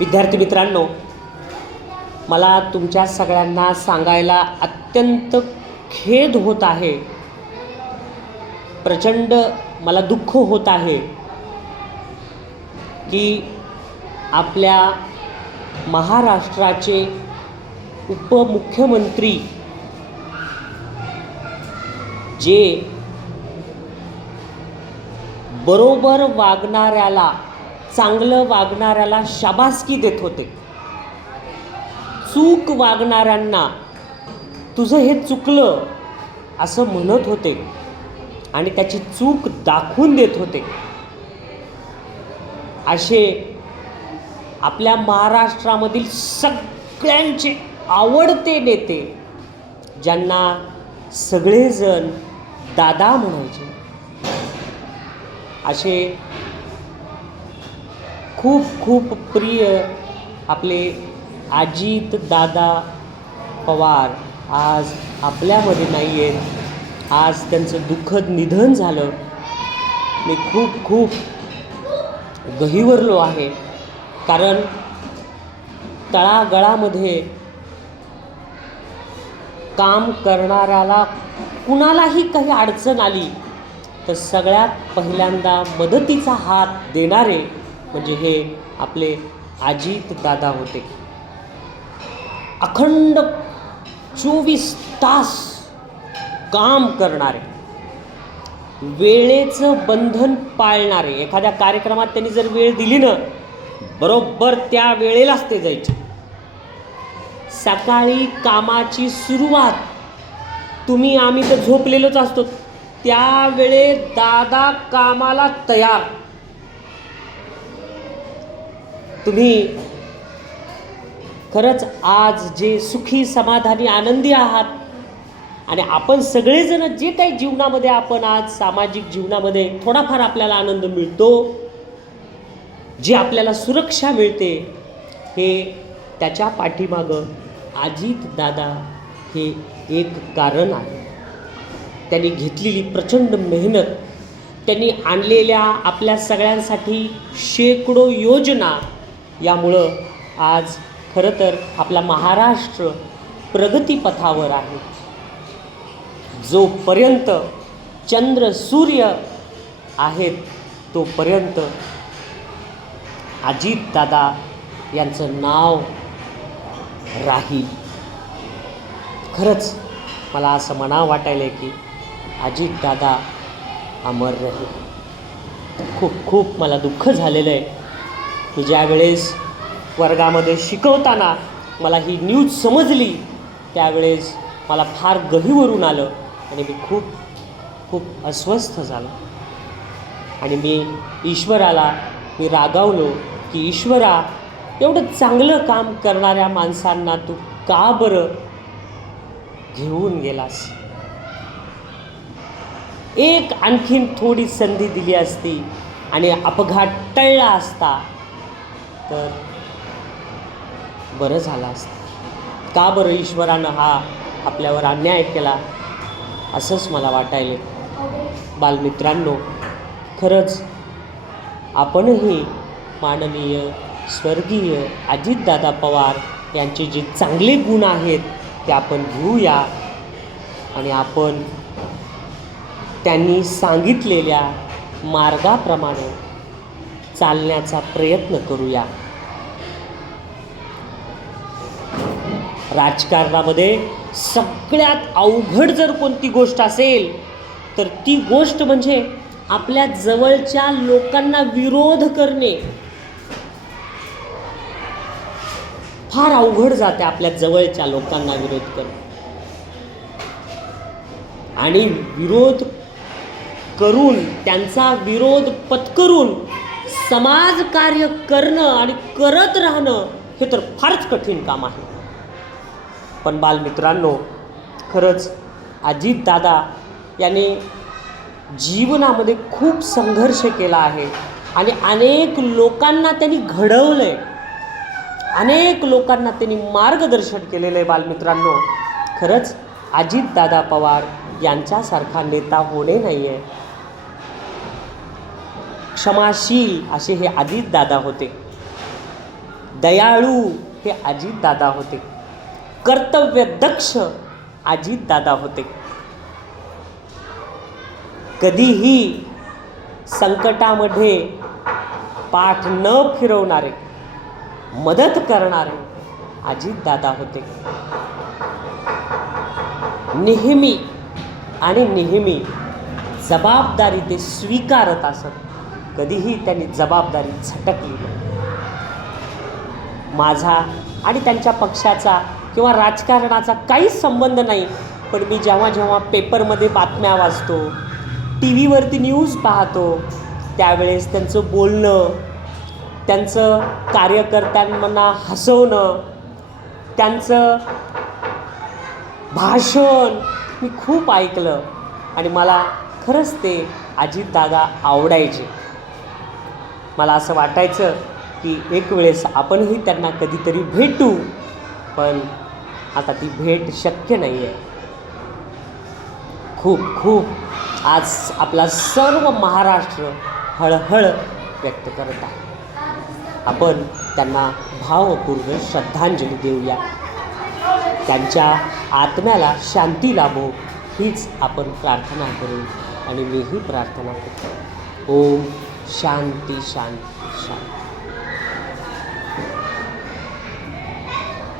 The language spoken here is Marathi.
विद्यार्थी मित्रांनो मला तुमच्या सगळ्यांना सांगायला अत्यंत खेद होत आहे. प्रचंड मला दुःख होत आहे की आपल्या महाराष्ट्राचे उपमुख्यमंत्री जे बरोबर वागणाऱ्याला चांगलं वागणाऱ्याला शाबासकी देत होते. चूक वागणाऱ्यांना तुझं हे चुकलं असं म्हणत होते आणि त्याची चूक दाखवून देत होते. असे आपल्या महाराष्ट्रामधील सगळ्यांचे आवडते नेते ज्यांना सगळेजण दादा म्हणायचे. असे खूप खूप प्रिय आपले अजित दादा पवार आज आपल्यामध्ये नाही आहेत. आज त्यांचं दुःखद निधन झालं. मी खूप खूप गहिवरलो आहे. कारण तळागळामध्ये काम करणाऱ्याला कुणालाही काही अडचण आली तर सगळ्यात पहिल्यांदा मदतीचा हात देणारे म्हणजे हे आपले अजित दादा होते. अखंड चोवीस तास काम करणारे वेळेचं बंधन पाळणारे एखाद्या कार्यक्रमात त्यांनी जर वेळ दिली ना बरोबर त्या वेळेलाच ते जायचे. सकाळी कामाची सुरुवात तुम्ही आम्ही तर झोपलेलोच असतो. त्यावेळे दादा कामाला तयार. तुम्ही खरंच आज जे सुखी समाधानी आनंदी आहात आणि आपण सगळेजण जे काही जीवनामध्ये आपण आज सामाजिक जीवनामध्ये थोडाफार आपल्याला आनंद मिळतो जी आपल्याला सुरक्षा मिळते हे त्याच्या पाठीमागं अजित दादा हे एक कारण आहे. त्यांनी घेतलेली प्रचंड मेहनत त्यांनी आणलेल्या आपल्या सगळ्यांसाठी शेकडो योजना यामुळं आज खरं तर आपला महाराष्ट्र प्रगतीपथावर आहे. जोपर्यंत चंद्र सूर्य आहेत तोपर्यंत अजितदादा यांचं नाव राहील. खरंच मला असं म्हणावं वाटायलं आहे की अजितदादा अमर राहील. खूप खूप मला दुःख झालेलं आहे की ज्यावेळेस वर्गामध्ये शिकवताना मला ही न्यूज समजली त्यावेळेस मला फार गहीवरून आलं आणि मी खूप खूप अस्वस्थ झालो. आणि मी ईश्वराला मी रागावलो की ईश्वरा एवढं चांगलं काम करणाऱ्या माणसांना तू का बरं घेऊन गेलास? एक आणखीन थोडी संधी दिली असती आणि अपघात टळला असता तर बरं झालं असतं. का बरं ईश्वरानं हा आपल्यावर अन्याय केला? असंच मला वाटायले. बालमित्रांनो खरंच आपणही माननीय स्वर्गीय अजितदादा पवार यांचे जे चांगले गुण आहेत ते आपण घेऊया. आणि आपण त्यांनी सांगितलेल्या मार्गाप्रमाणे चालण्याचा प्रयत्न करूया. राजकारणामध्ये सगळ्यात अवघड जर कोणती गोष्ट असेल तर ती गोष्ट म्हणजे आपल्या जवळच्या लोकांना विरोध करणे. फार अवघड जाते आपल्या जवळच्या लोकांना विरोध करणे. आणि विरोध करून त्यांचा विरोध पत्करून समाज कार्य करणं आणि करत राहणं हे तर फारच कठीण काम आहे. पण बालमित्रांनो खरंच अजितदादा यांनी जीवनामध्ये खूप संघर्ष केला आहे आणि अनेक लोकांना त्यांनी घडवलं आहे अनेक लोकांना त्यांनी मार्गदर्शन केलेलं आहे बालमित्रांनो. खरंच अजितदादा पवार यांच्यासारखा नेता होणे नाही आहे क्षमाशील असे हे अजितदादा होते. दयाळू हे अजितदादा होते. कर्तव्यदक्ष अजितदादा होते. कधीही संकटामध्ये पाठ न फिरवणारे मदत करणारे अजितदादा होते. नेहमी आणि नेहमी जबाबदारी ते स्वीकारत असत. कधीही त्यांनी जबाबदारी झटकली माझा आणि त्यांच्या पक्षाचा किंवा राजकारणाचा काहीच संबंध नाही पण मी जेव्हा जेव्हा पेपरमध्ये बातम्या वाचतो टी व्हीवरती न्यूज पाहतो त्यावेळेस त्यांचं बोलणं त्यांचं कार्यकर्त्यांना हसवणं त्यांचं भाषण मी खूप ऐकलं आणि मला खरंच ते अजितदादा आवडायचे. मला असं वाटायचं की एक वेळेस आपणही त्यांना कधीतरी भेटू. पण आता ती भेट शक्य नाही आहे खूप खूप. आज आपला सर्व महाराष्ट्र हळहळ व्यक्त करत आहे. आपण त्यांना भावपूर्ण श्रद्धांजली देऊया. त्यांच्या आत्म्याला शांती लाभो हीच आपण प्रार्थना करू आणि मीही प्रार्थना करतो. ओम शांती शांती शांती.